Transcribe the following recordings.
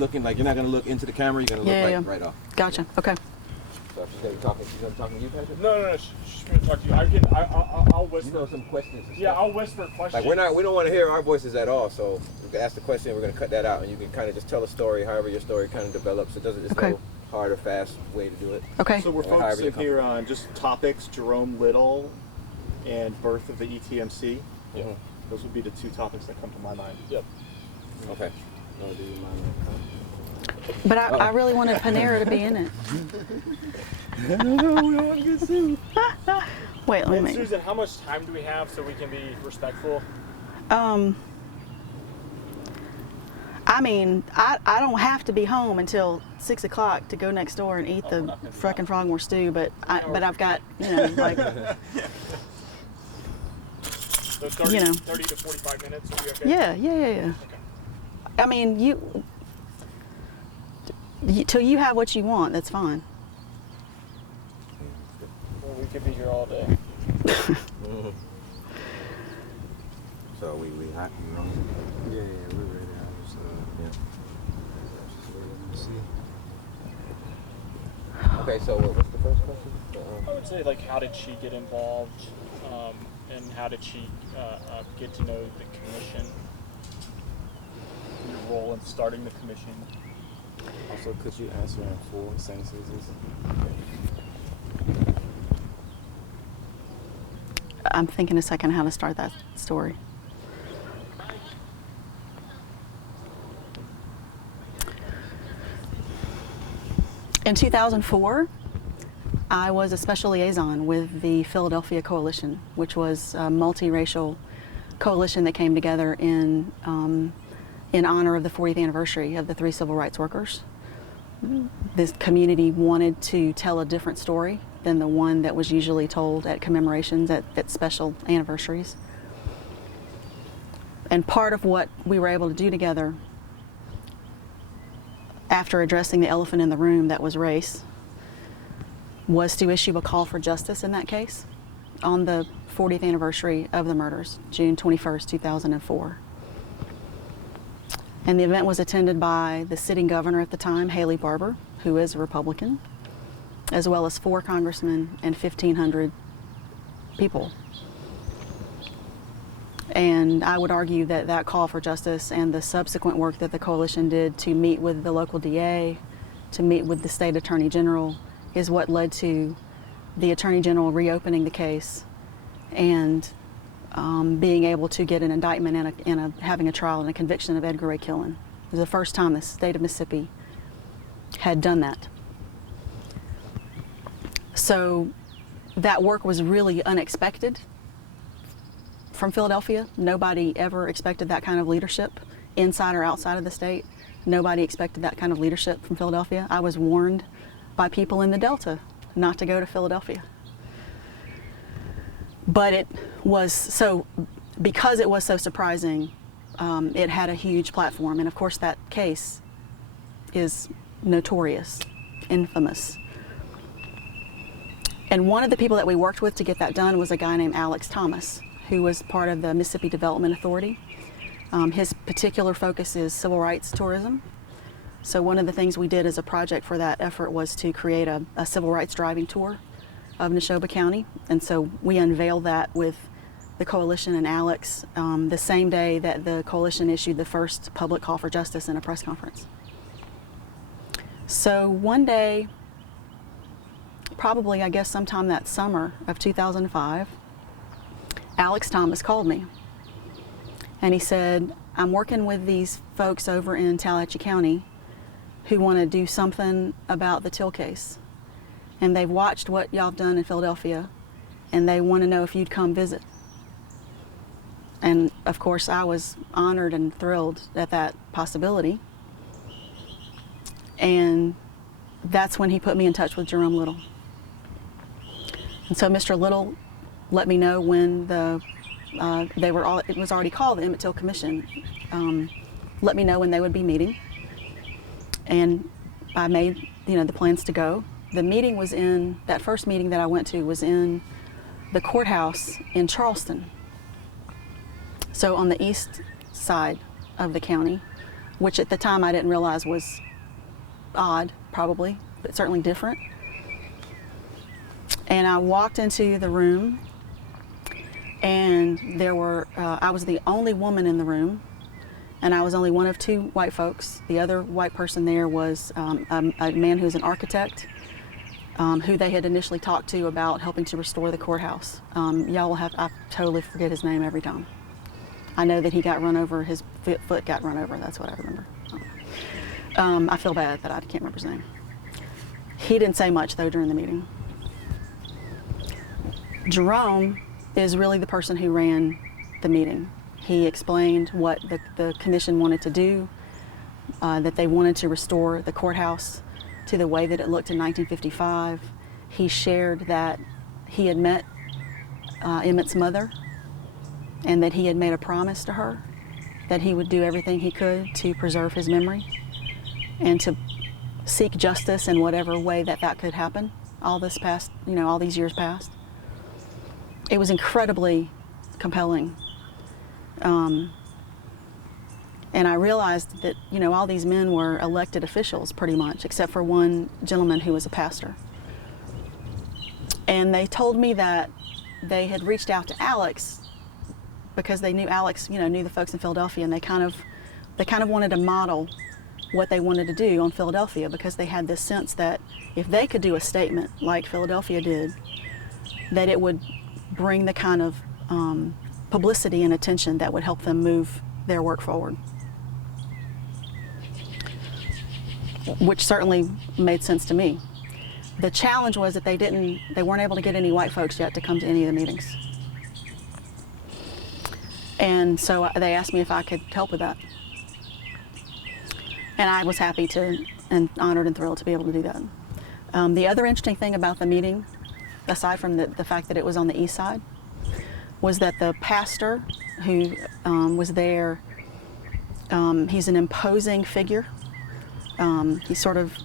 looking like you're not gonna look into the camera. You're gonna look right off. Gotcha. Okay. So she's gonna be talking. She's gonna be talking to you, Patrick. No. She's gonna talk to you. I'll whisper. You know some questions. And Yeah, stuff. I'll whisper questions. Like we don't want to hear our voices at all. So we can ask the question. We're gonna cut that out, and you can kind of just tell a story, however your story kind of develops. It's no hard or fast way to do it. Okay. So we're focusing here on just topics: Jerome Little and birth of the ETMC. Yeah. Those would be the 2 topics that come to my mind. Yep. Okay. No, do you mind? But I really wanted Panera to be in it. No, we don't want to get sued. Wait, let And me. Susan, how much time do we have so we can be respectful? I mean, I don't have to be home until 6 o'clock to go next door and eat the frickin' frogmore stew, but I've got, like. So 30 to 45 minutes will be okay? Yeah. Okay. I mean, you till you have what you want, that's fine. Well, we could be here all day. So we happy, you know? Yeah, we're ready. I was just waiting to see. Okay, so what's the first question? I would say, like, how did she get involved, and how did she get to know the commission, your role in starting the commission? Also, could you answer in 4 sentences? I'm thinking a second how to start that story. In 2004, I was a special liaison with the Philadelphia Coalition, which was a multiracial coalition that came together in honor of the 40th anniversary of the 3 civil rights workers. This community wanted to tell a different story than the one that was usually told at commemorations, at special anniversaries. And part of what we were able to do together, after addressing the elephant in the room that was race, was to issue a call for justice in that case on the 40th anniversary of the murders, June 21st, 2004. And the event was attended by the sitting governor at the time, Haley Barbour, who is a Republican, as well as 4 congressmen and 1,500 people. And I would argue that that call for justice and the subsequent work that the coalition did to meet with the local DA, to meet with the state attorney general, is what led to the attorney general reopening the case and being able to get an indictment and having a trial and a conviction of Edgar Ray Killen. It was the first time the state of Mississippi had done that. So that work was really unexpected from Philadelphia. Nobody ever expected that kind of leadership, inside or outside of the state. Nobody expected that kind of leadership from Philadelphia. I was warned by people in the Delta not to go to Philadelphia. But it was so, because it was so surprising, it had a huge platform. And of course that case is notorious, infamous. And one of the people that we worked with to get that done was a guy named Alex Thomas, who was part of the Mississippi Development Authority. His particular focus is civil rights tourism. So one of the things we did as a project for that effort was to create a civil rights driving tour of Neshoba County. And so we unveiled that with the coalition and Alex the same day that the coalition issued the first public call for justice in a press conference. So one day, probably I guess sometime that summer of 2005, Alex Thomas called me and he said, I'm working with these folks over in Tallahatchie County who want to do something about the Till case. And they've watched what y'all have done in Philadelphia and they want to know if you'd come visit. And of course I was honored and thrilled at that possibility. And that's when he put me in touch with Jerome Little. And so Mr. Little let me know when it was already called the Emmett Till Commission, let me know when they would be meeting. And I made, the plans to go. The meeting was that first meeting that I went to was in the courthouse in Charleston. So on the east side of the county, which at the time I didn't realize was odd, probably, but certainly different. And I walked into the room, and there were, I was the only woman in the room, and I was only one of two white folks. The other white person there was a man who's an architect, who they had initially talked to about helping to restore the courthouse. Y'all will have, I totally forget his name every time. I know that he got run over, his foot got run over, that's what I remember. I feel bad that I can't remember his name. He didn't say much though during the meeting. Jerome is really the person who ran the meeting. He explained what the commission wanted to do, that they wanted to restore the courthouse to the way that it looked in 1955. He shared that he had met Emmett's mother and that he had made a promise to her that he would do everything he could to preserve his memory and to seek justice in whatever way that could happen. All this past, all these years past. It was incredibly compelling. And I realized that, all these men were elected officials pretty much, except for one gentleman who was a pastor. And they told me that they had reached out to Alex because they knew Alex, knew the folks in Philadelphia, and they kind of wanted to model what they wanted to do on Philadelphia, because they had this sense that if they could do a statement like Philadelphia did, that it would bring the kind of publicity and attention that would help them move their work forward. Which certainly made sense to me. The challenge was that they weren't able to get any white folks yet to come to any of the meetings. And so they asked me if I could help with that. And I was happy to, and honored and thrilled to be able to do that. The other interesting thing about the meeting, aside from the fact that it was on the east side, was that the pastor who was there, he's an imposing figure. He's sort of,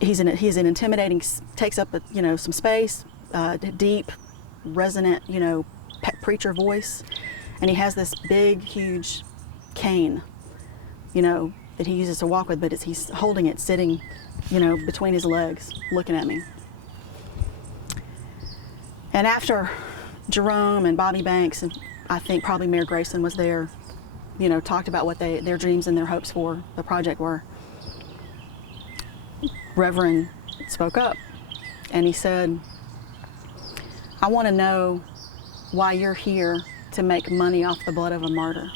he's an intimidating, takes up some space, deep, resonant, preacher voice, and he has this big, huge cane, that he uses to walk with, but he's holding it, sitting, between his legs, looking at me. And after Jerome and Bobby Banks, and I think probably Mayor Grayson was there, talked about what their dreams and their hopes for the project were, Reverend spoke up, and he said, "I want to know why you're here to make money off the blood of a martyr."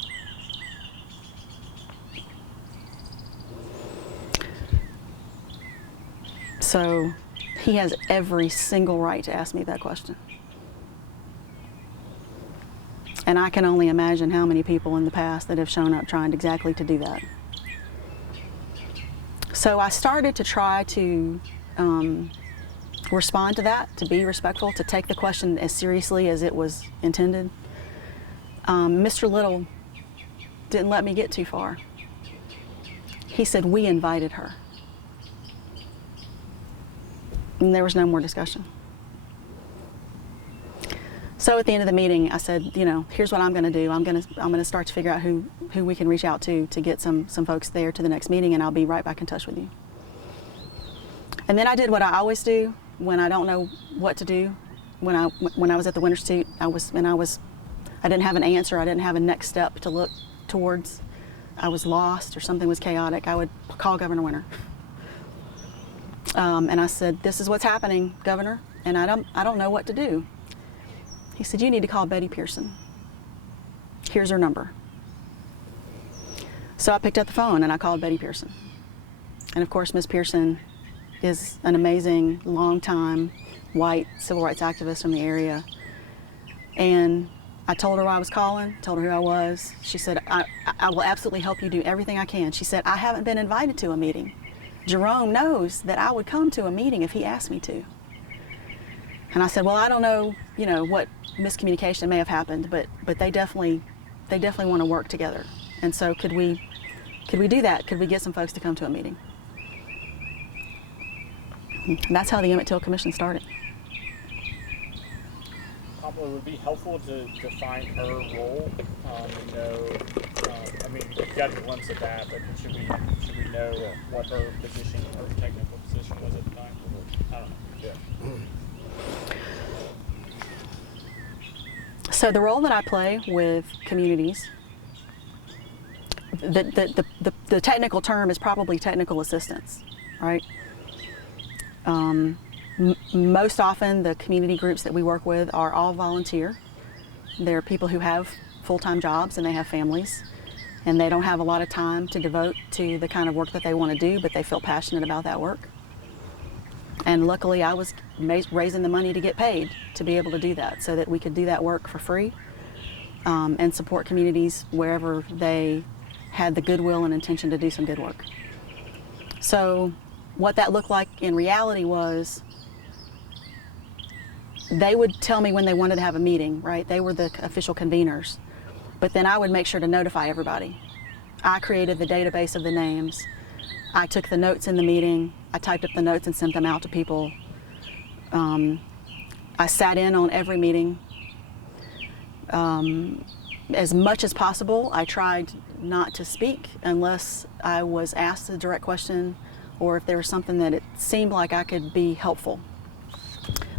So he has every single right to ask me that question. And I can only imagine how many people in the past that have shown up trying exactly to do that. So I started to try to respond to that, to be respectful, to take the question as seriously as it was intended. Mr. Little didn't let me get too far. He said, "We invited her." And there was no more discussion. So at the end of the meeting, I said, here's what I'm going to do. I'm going to start to figure out who we can reach out to get some folks there to the next meeting, and I'll be right back in touch with you. And then I did what I always do when I don't know what to do. When I was at the Winter Institute, I didn't have an answer. I didn't have a next step to look towards. I was lost or something was chaotic. I would call Governor Winter. And I said, "This is what's happening, Governor, and I don't know what to do." He said, "You need to call Betty Pearson. Here's her number." So I picked up the phone and I called Betty Pearson. And of course, Ms. Pearson is an amazing, long-time white civil rights activist from the area. And I told her why I was calling, told her who I was. She said, I will absolutely help you do everything I can. She said, "I haven't been invited to a meeting. Jerome knows that I would come to a meeting if he asked me to." And I said, "Well, I don't know, what miscommunication may have happened, but they definitely want to work together. And so could we do that? Could we get some folks to come to a meeting?" And that's how the Emmett Till Commission started. How it would be helpful to define her role and know. I mean, we got a glimpse of that, but should we know what her position, her technical position was at the time? I don't know. Yeah. So the role that I play with communities, the technical term is probably technical assistance, right? Most often the community groups that we work with are all volunteer. They're people who have full-time jobs and they have families, and they don't have a lot of time to devote to the kind of work that they want to do, but they feel passionate about that work. And luckily I was raising the money to get paid to be able to do that, so that we could do that work for free and support communities wherever they had the goodwill and intention to do some good work. So what that looked like in reality was they would tell me when they wanted to have a meeting, right? They were the official conveners. But then I would make sure to notify everybody. I created the database of the names. I took the notes in the meeting. I typed up the notes and sent them out to people. I sat in on every meeting. As much as possible, I tried not to speak unless I was asked a direct question or if there was something that it seemed like I could be helpful.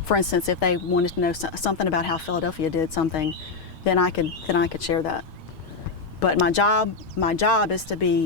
For instance, if they wanted to know something about how Philadelphia did something, then I could share that. But my job is to be